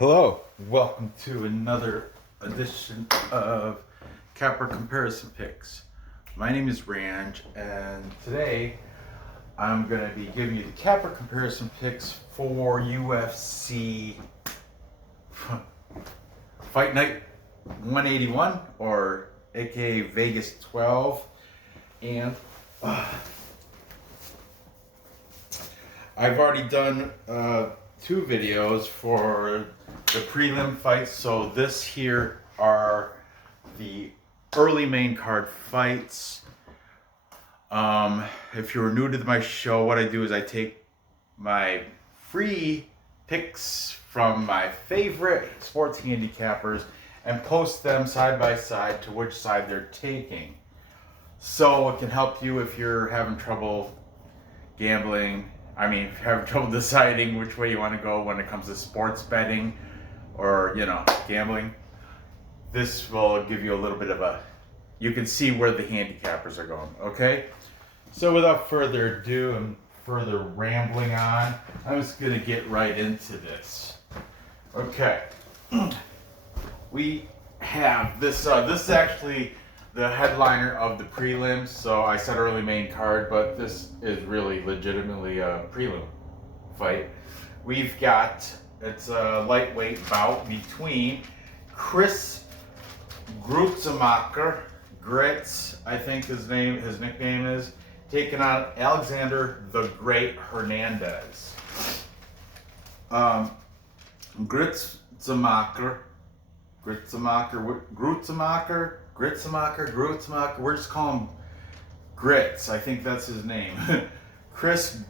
Hello, welcome to another edition of Capper Comparison Picks. My name is Ranj, and today I'm going to be giving you the Capper Comparison Picks for UFC Fight Night 181, or aka Vegas 12. And I've already done two videos for the prelim fights, so this here are the early main card fights. If you're new to my show, what I do is I take my free picks from my favorite sports handicappers and post them side by side to which side they're taking. So it can help you if you're having trouble gambling. If you're having trouble deciding which way you want to go when it comes to sports betting or, gambling. This will give you a little bit of you can see where the handicappers are going, okay? So without further ado and further rambling on, I'm just going to get right into this. Okay. We have this, this is actually the headliner of the prelims. So I said early main card, but this is really legitimately a prelim fight. We've got, it's a lightweight bout between Chris Gruetzemacher, Gritz, I think his nickname is, taking on Alexander the Great Hernandez. Gruetzemacher, we're just calling him Grits. I think that's his name. Chris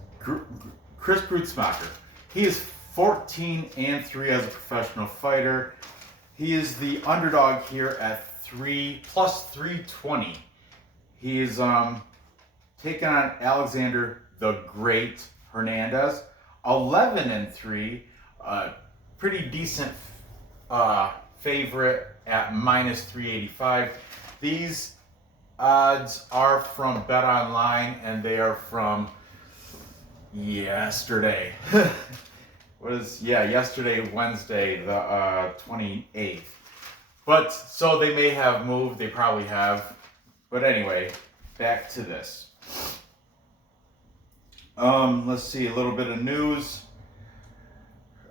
Gruetzemacher. He is 14-3 as a professional fighter. He is the underdog here at plus 320. He is taking on Alexander the Great Hernandez. 11-3, pretty decent favorite at minus 385. These odds are from Bet Online, and they are from yesterday. Yesterday, Wednesday, the 28th. But so they may have moved, they probably have. But anyway, back to this. Let's see, a little bit of news.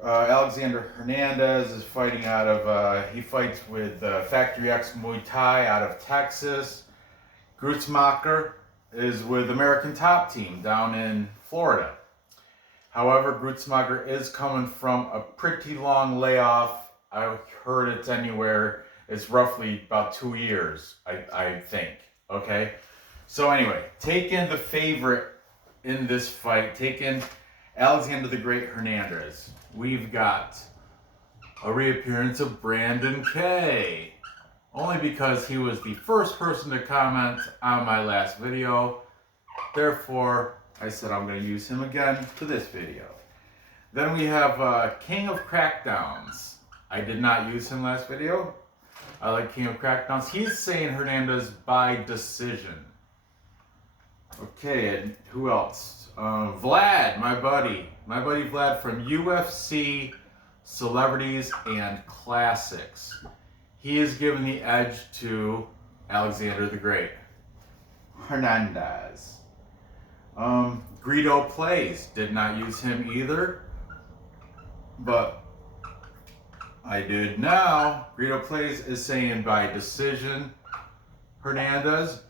Alexander Hernandez is fighting out of, he fights with Factory X Muay Thai out of Texas. Gruetzemacher is with American Top Team down in Florida. However, Gruetzemacher is coming from a pretty long layoff. I heard it's roughly about 2 years, I think, okay? So anyway, taking the favorite in this fight, taking Alexander the Great Hernandez, we've got a reappearance of Brandon K. Only because he was the first person to comment on my last video. Therefore, I said I'm going to use him again for this video. Then we have King of Crackdowns. I did not use him last video. I like King of Crackdowns. He's saying Hernandez by decision. Okay, and who else? Vlad, my buddy Vlad from UFC Celebrities and Classics. He is giving the edge to Alexander the Great Hernandez. Greedo Plays, did not use him either, but I did now. Greedo Plays is saying by decision Hernandez.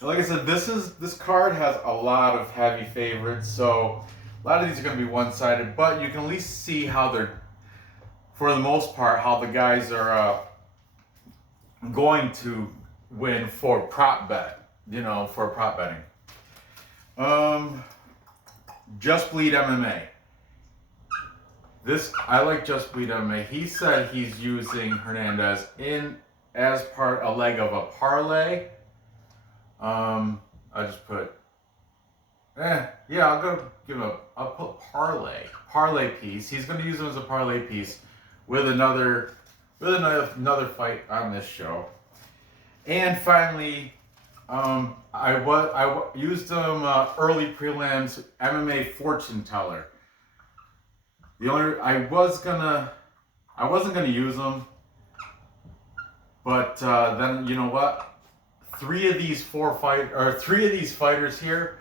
Like I said, this card has a lot of heavy favorites, so a lot of these are going to be one-sided, but you can at least see how they're, for the most part, how the guys are going to win for prop bet, for prop betting. Just Bleed MMA. I like Just Bleed MMA. He said he's using Hernandez as a leg of a parlay. I just put, I'll put parlay piece. He's going to use him as a parlay piece with another fight on this show. And finally, I used them early prelims, MMA fortune teller. I was gonna I wasn't going to use them, but then you know what? Three of these fighters here,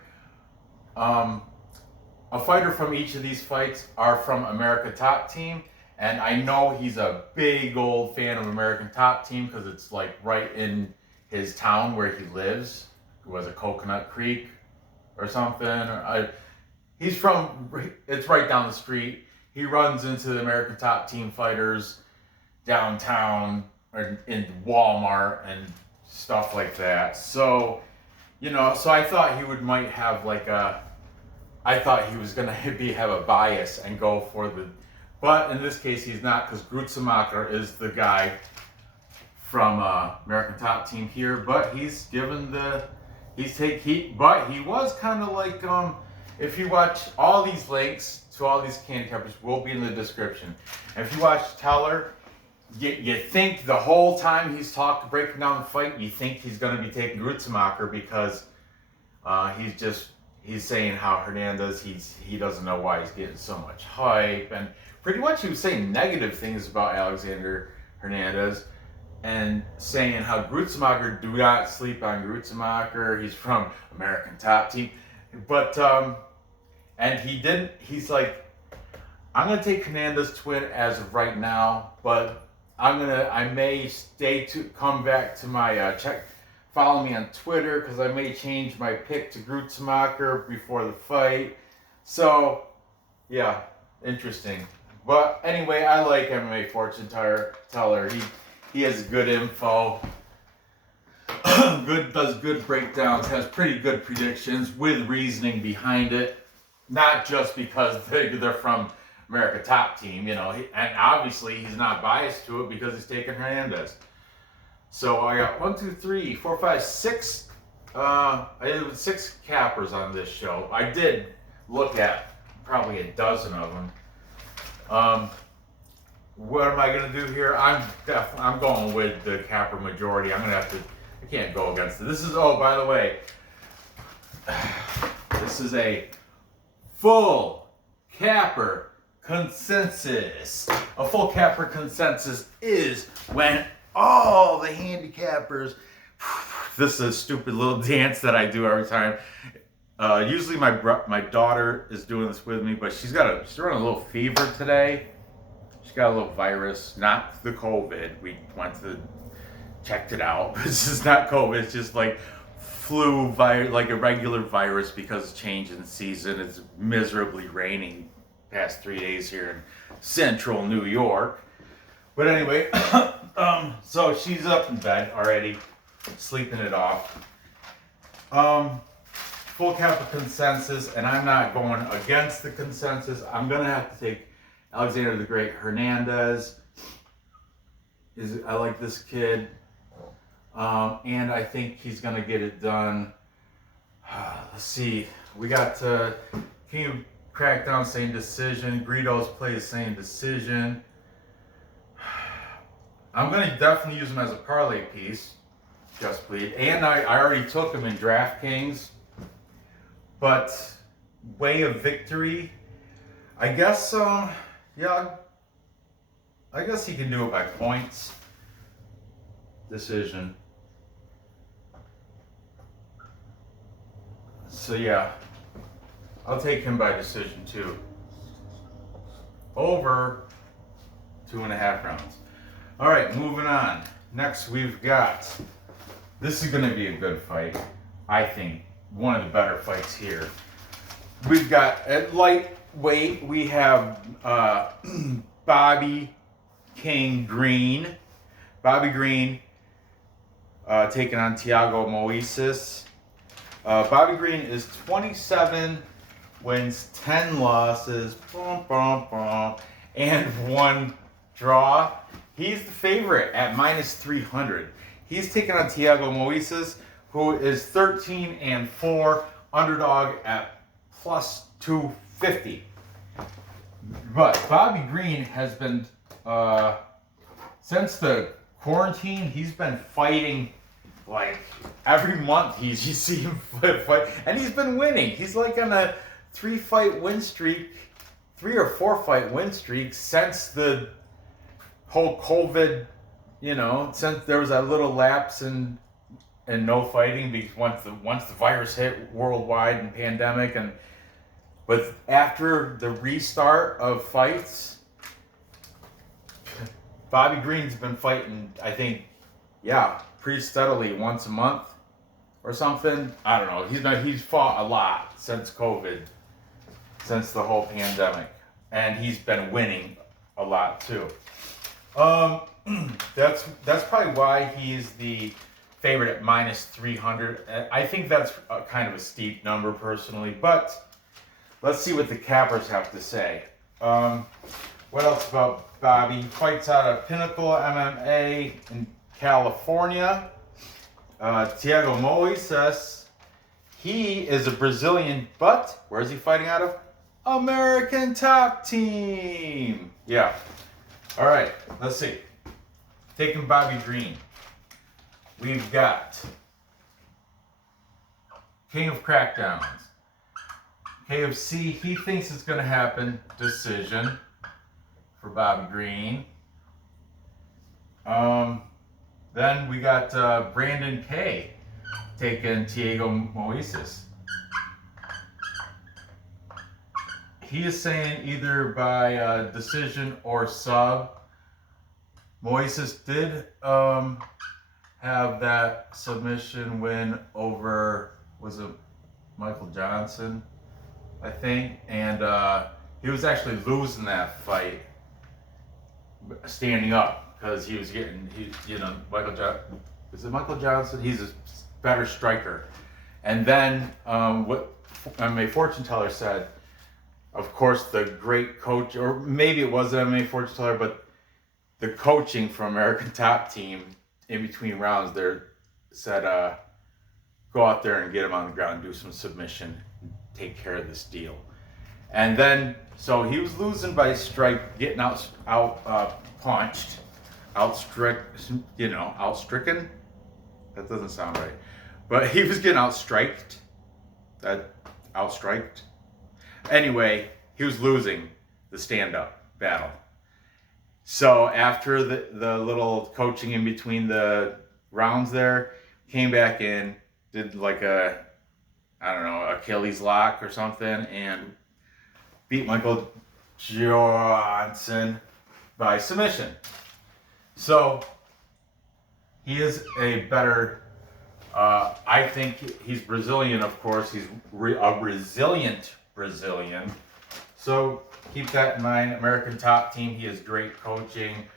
a fighter from each of these fights are from America Top Team, and I know he's a big old fan of American Top Team because it's like right in his town where he lives. It was a Coconut Creek or something. It's right down the street. He runs into the American Top Team fighters downtown or in Walmart and stuff like that. So, so I thought I thought he was gonna have a bias and go for but in this case he's not, because Gruetzemacher is the guy from American Top Team here. But he's given but he was kind of like if you watch all these links to all these handicappers will be in the description. And if you watch Teller, you think the whole time he's breaking down the fight, you think he's going to be taking Gruetzemacher because he's saying how Hernandez, he doesn't know why he's getting so much hype, and pretty much he was saying negative things about Alexander Hernandez and saying how Gruetzemacher, do not sleep on Gruetzemacher, he's from American Top Team. But and he's like, I'm gonna take Hernandez to win as of right now, but I may come back to my follow me on Twitter, because I may change my pick to Gruetzemacher before the fight. So yeah, interesting. But anyway, I like MMA fortune teller. He has good info. Does good breakdowns, has pretty good predictions with reasoning behind it. Not just because they're from America Top Team, and obviously he's not biased to it because he's taking Hernandez. So I got 1, 2, 3, 4, 5, 6. I did 6 cappers on this show. I did look at probably a dozen of them. What am I gonna do here? I'm going with the capper majority. I can't go against it. This is, oh, by the way, this is a full capper consensus. A full capper consensus is when all the handicappers, this is a stupid little dance that I do every time. Usually my daughter is doing this with me, but she's running a little fever today. She's got a little virus, not the COVID. We checked it out. This is not COVID. It's just like flu virus, like a regular virus, because change in season. It's miserably raining past 3 days here in central New York. But anyway, so she's up in bed already, sleeping it off. Full capper consensus, and I'm not going against the consensus. I'm gonna have to take Alexander the Great Hernandez. I like this kid, and I think he's gonna get it done. Let's see, we got King of Crackdown, same decision. Greedos play the same decision. I'm gonna definitely use him as a parlay piece, just bleed, and I already took him in DraftKings. But way of victory, I guess. Yeah, I guess he can do it by points. Decision. So yeah, I'll take him by decision too. Over 2.5 rounds. All right, moving on. Next we've got, this is going to be a good fight. I think one of the better fights here. We've got at lightweight, we have Bobby King Green. Bobby Green taking on Thiago Moisés. Bobby Green is 27 wins, 10 losses, and 1 draw. He's the favorite at -300. He's taking on Thiago Moisés, who is 13-4, underdog at +250. But Bobby Green has been, since the quarantine, he's been fighting like every month. You see him fight, and he's been winning. He's like on a 3 or 4 fight win streak since the whole COVID, since there was a little lapse in no fighting because once the virus hit worldwide and pandemic, but after the restart of fights, Bobby Green's been fighting, I think, pretty steadily once a month or something. I don't know. He's fought a lot since COVID, since the whole pandemic, and he's been winning a lot too. That's probably why he's the favorite at -300. I think that's kind of a steep number personally, but let's see what the cappers have to say. What else about Bobby? He fights out of Pinnacle MMA in California. Thiago Moisés. He is a Brazilian, but where is he fighting out of? American Top Team. Yeah. All right, let's see. Taking Bobby Green. We've got King of Crackdowns. KFC, he thinks it's going to happen. Decision for Bobby Green. Then we got Brandon K taking Thiago Moisés. He is saying either by decision or sub. Moisés did have that submission win over, was it Michael Johnson, I think, and he was actually losing that fight standing up because he was getting, is it Michael Johnson? He's a better striker. And then what MMA Fortune Teller said, of course, the great coach, or maybe it was an MMA Fortune Teller, but the coaching from American Top Team in between rounds there said, go out there and get him on the ground, do some submission, take care of this deal. And then, so he was losing by strike, getting punched, outstricken. That doesn't sound right. But he was getting outstriked. Outstriked. Anyway, he was losing the stand-up battle. So after the little coaching in between the rounds there, came back in, did like Achilles lock or something, and beat Michael Johnson by submission. So he is a better, I think he's Brazilian, of course. He's a resilient Brazilian. So keep that in mind. American Top Team, he has great coaching.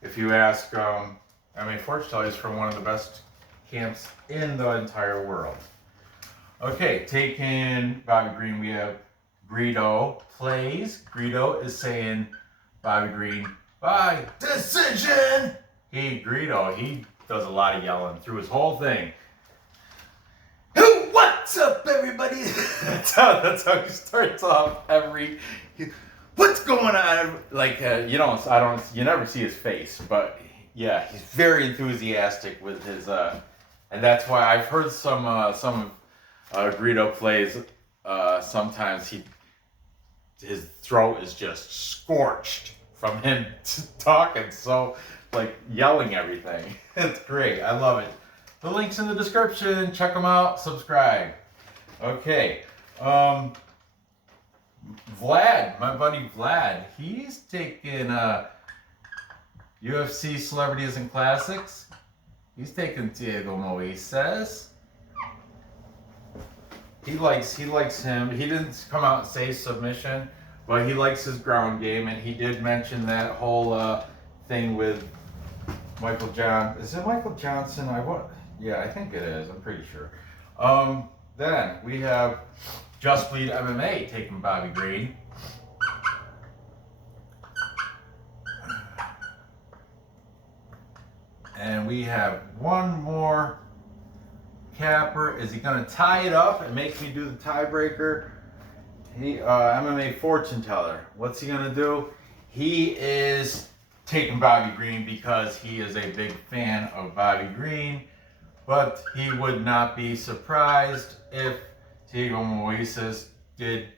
If you ask, MMA Fortune Teller is from one of the best camps in the entire world. Okay, taking Bobby Green, we have Greedo plays. Greedo is saying Bobby Green by decision. Greedo, he does a lot of yelling through his whole thing. What's up, everybody? that's how he starts off every. What's going on? Like you never see his face, but yeah, he's very enthusiastic with his. And that's why I've heard some Greedo plays. Sometimes his throat is just scorched from him talking, so like yelling everything. It's great. I love it. The link's in the description. Check them out. Subscribe. Okay. Vlad, my buddy Vlad, he's taking UFC Celebrities and Classics. He's taking Thiago Moisés. He likes him. He didn't come out and say submission, but he likes his ground game, and he did mention that whole thing with Michael Johnson. Is it Michael Johnson? Yeah, I think it is. I'm pretty sure. Then we have Just Bleed MMA taking Bobby Green. And we have one more capper. Is he going to tie it up and make me do the tiebreaker? MMA Fortune Teller. What's he going to do? He is taking Bobby Green because he is a big fan of Bobby Green. But he would not be surprised if Thiago Moisés did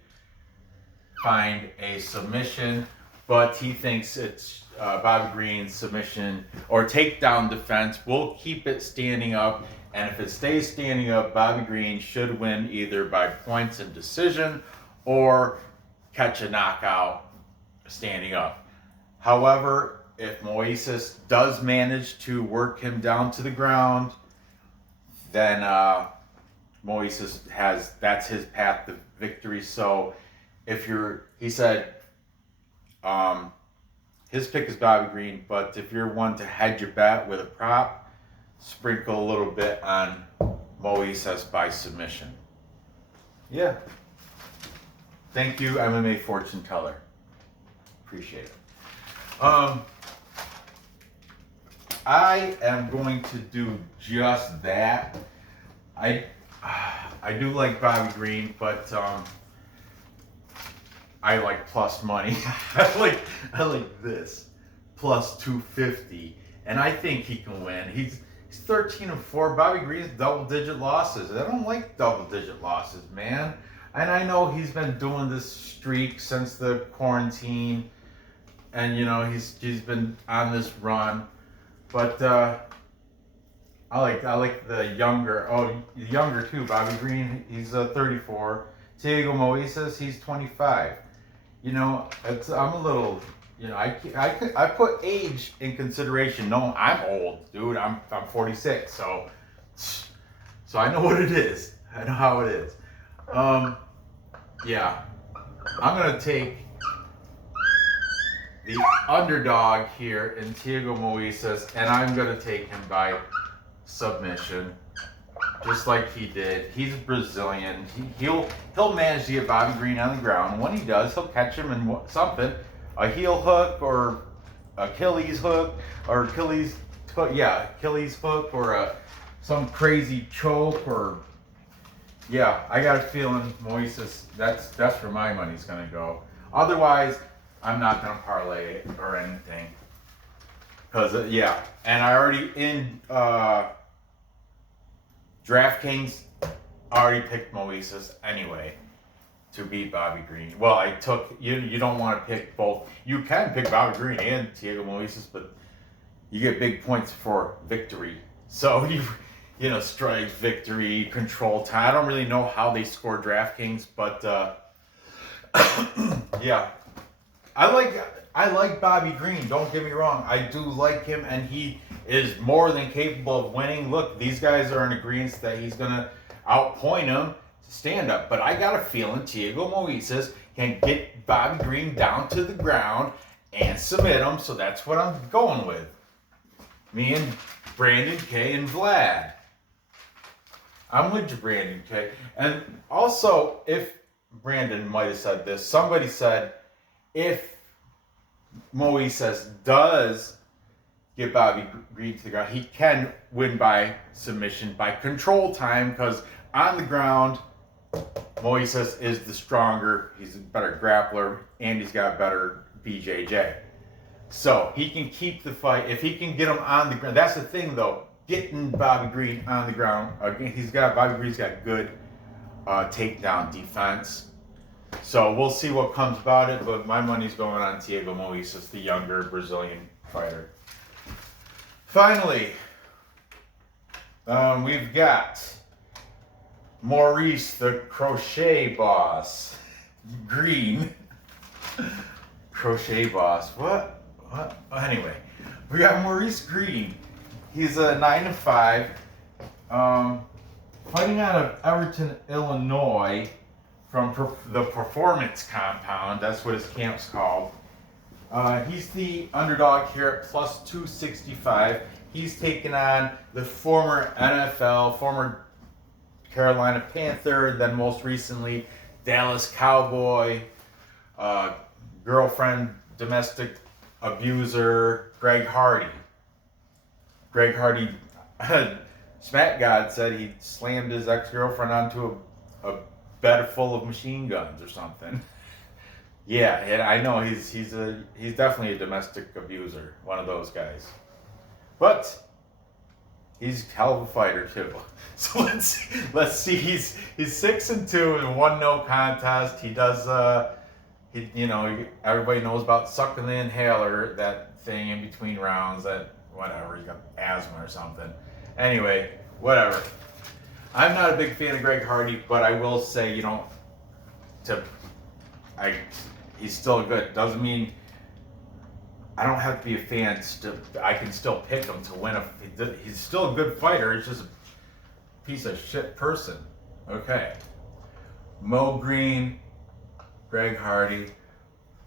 find a submission. But he thinks it's Bobby Green's submission or takedown defense. We'll keep it standing up, and if it stays standing up, Bobby Green should win either by points and decision or catch a knockout standing up. However, if Moisés does manage to work him down to the ground, then Moisés that's his path to victory. So he said, his pick is Bobby Green, but if you're one to hedge your bet with a prop, sprinkle a little bit on Moisés by submission. Yeah. Thank you, MMA fortune teller. Appreciate it. I am going to do just that. I do like Bobby Green, but I like plus money. I like this plus 250, and I think he can win. He's 13-4. Bobby Green's double-digit losses. I don't like double-digit losses, man. And I know he's been doing this streak since the quarantine, and he's been on this run. But I like the younger. Oh, younger too. Bobby Green, he's 34. Thiago Moisés, he's 25. I'm a little. I put age in consideration. No, I'm old, dude. I'm 46. So I know what it is. I know how it is. Yeah, I'm gonna take the underdog here in Thiago Moisés, and I'm gonna take him by submission, just like he did. He's Brazilian. He'll manage to get Bobby Green on the ground. When he does, he'll catch him in something, a heel hook or Achilles hook or Achilles hook or some crazy choke or. Yeah, I got a feeling Moisés, that's where my money's going to go. Otherwise, I'm not going to parlay it or anything. Because, and I already, in DraftKings, already picked Moisés anyway to beat Bobby Green. Well, I took, you don't want to pick both. You can pick Bobby Green and Thiago Moisés, but you get big points for victory. So strikes, victory, control time. I don't really know how they score DraftKings, but yeah, I like Bobby Green. Don't get me wrong. I do like him, and he is more than capable of winning. Look, these guys are in agreement that he's gonna outpoint him to stand up. But I got a feeling Thiago Moisés can get Bobby Green down to the ground and submit him. So that's what I'm going with. Me and Brandon K and Vlad. I'm with you, Brandon K. And also, if Brandon might have said this, somebody said if Moisés does get Bobby Green to the ground, he can win by submission, by control time, because on the ground, Moisés is the stronger, he's a better grappler, and he's got better BJJ. So he can keep the fight. If he can get him on the ground, that's the thing though. Getting Bobby Green on the ground. Again, Bobby Green's got good takedown defense. So we'll see what comes about it, but my money's going on Thiago Moisés, the younger Brazilian fighter. Finally, we've got Maurice, the crochet boss. Green. Crochet boss. What? Anyway, we got Maurice Green. He's a 9-5, fighting out of Everton, Illinois, from the Performance Compound. That's what his camp's called. He's the underdog here at plus 265. He's taken on the former NFL, former Carolina Panther, then most recently Dallas Cowboy, girlfriend, domestic abuser, Greg Hardy. Greg Hardy, Smack God said he slammed his ex-girlfriend onto a bed full of machine guns or something. Yeah, I know he's definitely a domestic abuser, one of those guys. But he's a hell of a fighter too. So let's see. He's 6-2 and 1 no contest. He does everybody knows about sucking the inhaler that thing in between rounds that, whatever, he's got asthma or something. Anyway, whatever. I'm not a big fan of Greg Hardy, but I will say, he's still good. Doesn't mean I don't have to be a fan. I can still pick him to win. He's still a good fighter. He's just a piece of shit person. Okay. Mo Green, Greg Hardy.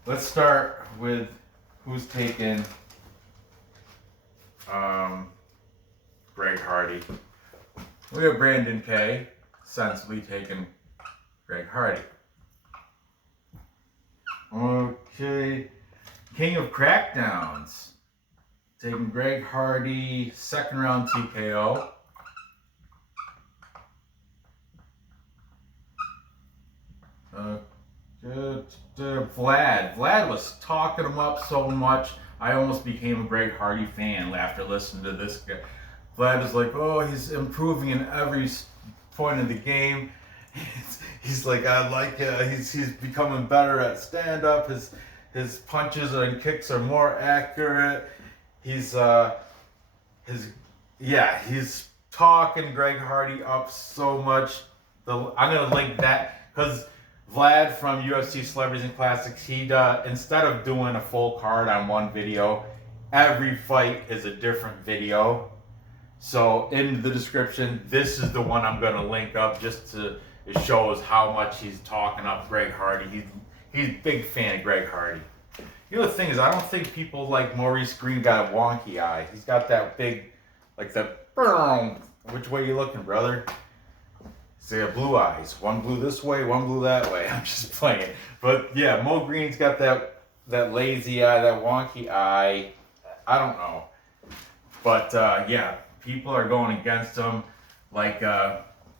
Let's start with who's taking Greg Hardy. We have Brandon K. sensibly taking Greg Hardy. Okay. King of Crackdowns taking Greg Hardy, second round TKO. Vlad was talking him up so much, I almost became a Greg Hardy fan after listening to this guy. Vlad is like, oh, he's improving in every point of the game. He's like, I like it. He's becoming better at stand-up. His punches and kicks are more accurate. He's talking Greg Hardy up so much. I'm gonna link that because Vlad from UFC Celebrities and Classics, he instead of doing a full card on one video, every fight is a different video. So in the description, this is the one I'm gonna link up just to. It shows how much he's talking up Greg Hardy. He's a big fan of Greg Hardy. You know the thing is, I don't think people like Maurice Green got a wonky eye. He's got that big, like the, which way you looking, brother? He's got blue eyes. One blue this way, one blue that way. I'm just playing. But yeah, Mo Green's got that lazy eye, that wonky eye. I don't know. But yeah, people are going against him. Like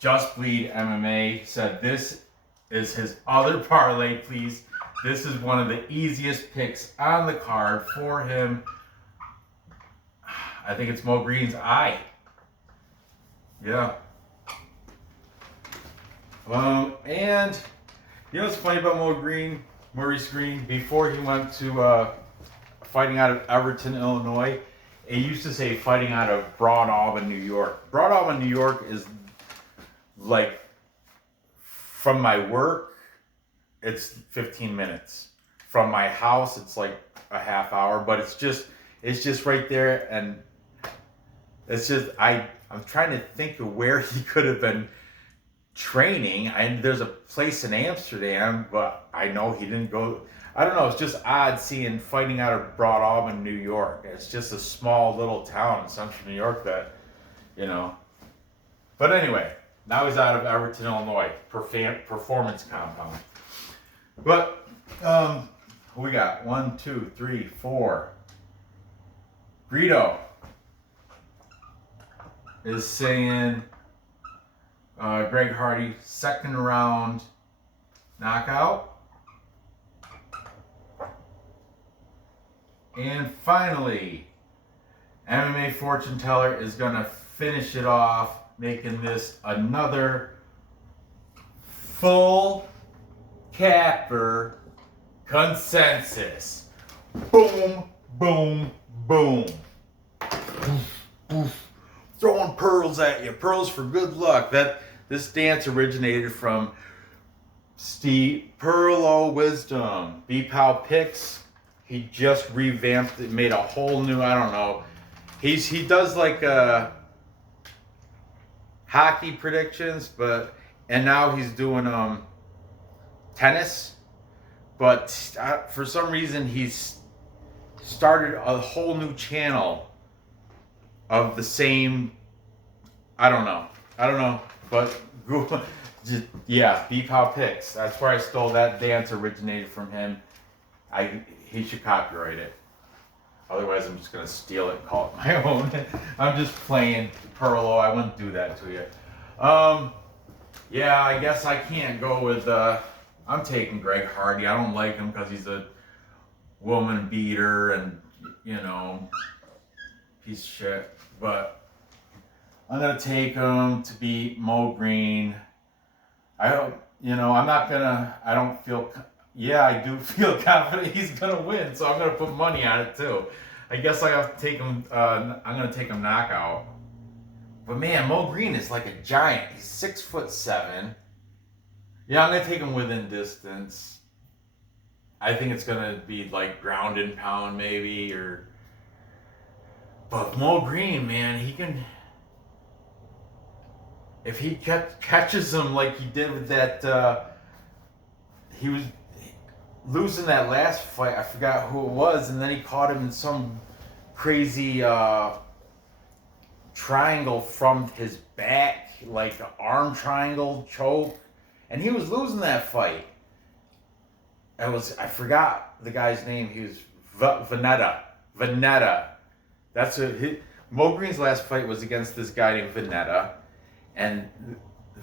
Just Bleed MMA said, this is his other parlay, please. This is one of the easiest picks on the card for him. I think it's Mo Green's eye. Yeah. And you know what's funny about Maurice Green? Before he went to fighting out of Everton, Illinois, it used to say fighting out of Broad Albin, New York. Broad Albin, New York is like, from my work, it's 15 minutes. From my house, it's like a half hour, but it's just right there, and it's just, I'm trying to think of where he could have been training. There's a place in Amsterdam, but I know he didn't go. I don't know, it's just odd seeing fighting out of Broad Albin, New York. It's just a small little town in central New York that, But anyway, now he's out of Everton, Illinois, performance compound. But, who we got? 1, 2, 3, 4. Greedo is saying Greg Hardy, second round knockout. And finally, MMA Fortune Teller is going to finish it off, making this another full capper consensus. Boom, boom, boom. Throwing pearls at you. Pearls for good luck. This dance originated from Steve Pearl Wisdom. B-Pow Picks. He just revamped it, made a whole new, I don't know. He does like hockey predictions, and now he's doing tennis. But for some reason he's started a whole new channel of the same, I don't know, but yeah, B-Pow Picks. That's where I stole that dance, originated from him. He should copyright it. Otherwise, I'm just going to steal it and call it my own. I'm just playing Perlo. I wouldn't do that to you. Yeah, I guess I can't go with, I'm taking Greg Hardy. I don't like him because he's a woman beater and, piece of shit. But I'm going to take him to beat Mo Green. I do feel confident he's going to win, so I'm going to put money on it too. I guess I have to take him. I'm gonna take him knockout. But man, Mo Green is like a giant. He's 6'7". Yeah, I'm gonna take him within distance. I think it's gonna be like ground and pound maybe, or. But Mo Green, man, he can. If he catches him like he did with that, he was losing that last fight. I forgot who it was, and then he caught him in some crazy triangle from his back, like an arm triangle choke, and he was losing that fight. I forgot the guy's name. He was Veneta. That's Mo Green's last fight was against this guy named Veneta, and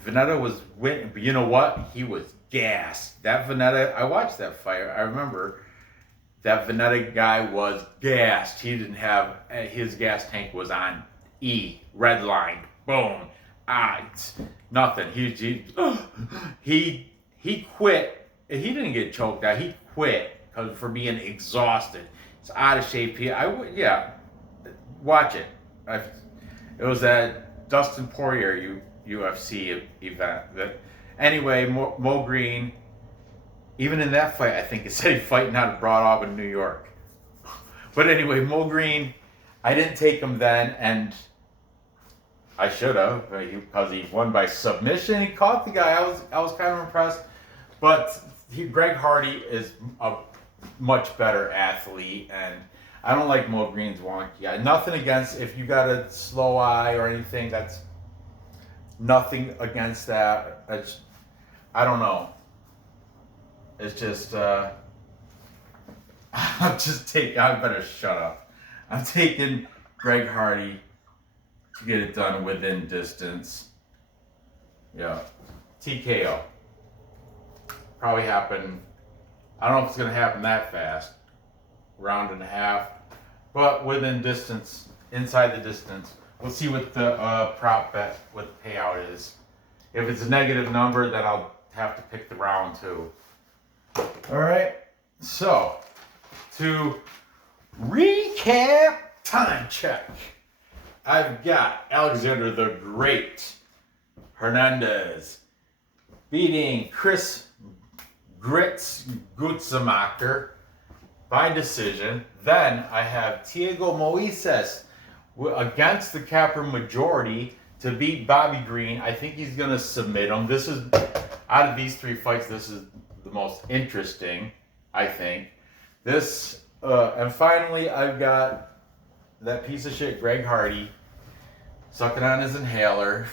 Veneta was winning. But you know what? He was gassed. That Veneta, I watched that fight. I remember that Veneta guy was gassed. He didn't have his gas tank was on E, red line, boom. It's nothing. He quit. He didn't get choked out. He quit for being exhausted. It's out of shape. Watch it. It was that Dustin Poirier UFC event. Anyway, Mo Green, even in that fight, I think it said he fighting out of Broad Auburn, New York. But anyway, Mo Green, I didn't take him then, and I should have, because he won by submission. He caught the guy. I was kind of impressed. But Greg Hardy is a much better athlete, and I don't like Mo Green's wonky. Nothing against, if you got a slow eye or anything, that's nothing against that. I don't know. It's just, I better shut up. I'm taking Greg Hardy to get it done within distance. Yeah. TKO. Probably happen. I don't know if it's going to happen that fast. Round and a half. But within distance, inside the distance. We'll see what the prop bet, what the payout is. If it's a negative number, then I'll have to pick the round too. All right. So, to recap, time check. I've got Alexander the Great Hernandez beating Chris Gruetzemacher by decision. Then I have Thiago Moisés against the capper majority to beat Bobby Green. I think he's going to submit him. This is, out of these three fights, this is the most interesting, I think. And finally, I've got that piece of shit Greg Hardy sucking on his inhaler.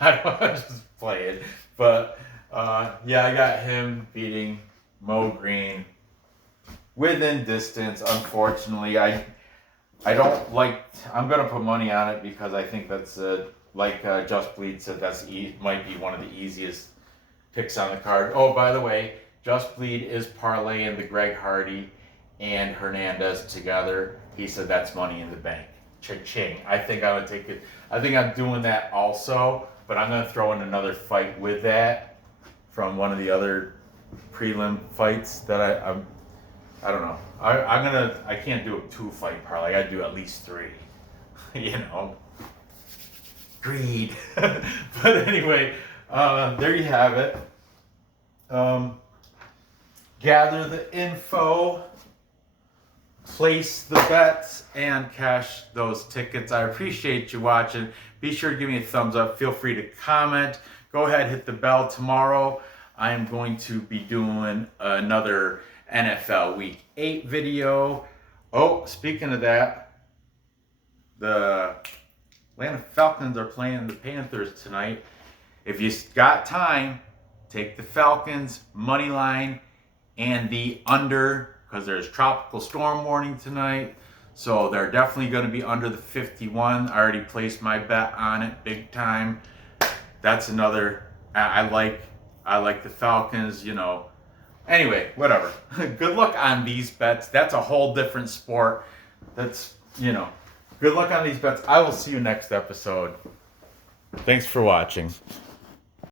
I don't just play it. But, I got him beating Mo Green within distance. Unfortunately, I don't like. I'm gonna put money on it because I think that's like Just Bleed said. Might be one of the easiest picks on the card. Oh, by the way, Just Bleed is parlaying the Greg Hardy and Hernandez together. He said that's money in the bank. Cha-ching. I think I would take it. I think I'm doing that also, but I'm gonna throw in another fight with that from one of the other prelim fights that I don't know. I can't do a 2-fight parlay. I gotta do at least 3. Greed. But anyway, there you have it. Gather the info, place the bets, and cash those tickets. I appreciate you watching. Be sure to give me a thumbs up. Feel free to comment. Go ahead, hit the bell. Tomorrow, I am going to be doing another NFL Week 8 video. Oh, speaking of that, the Atlanta Falcons are playing the Panthers tonight. If you got time, take the Falcons, money line, and the under, because there's tropical storm warning tonight. So they're definitely going to be under the 51. I already placed my bet on it big time. That's another, I like the Falcons, Anyway, whatever. Good luck on these bets. That's a whole different sport. That's, good luck on these bets. I will see you next episode. Thanks for watching.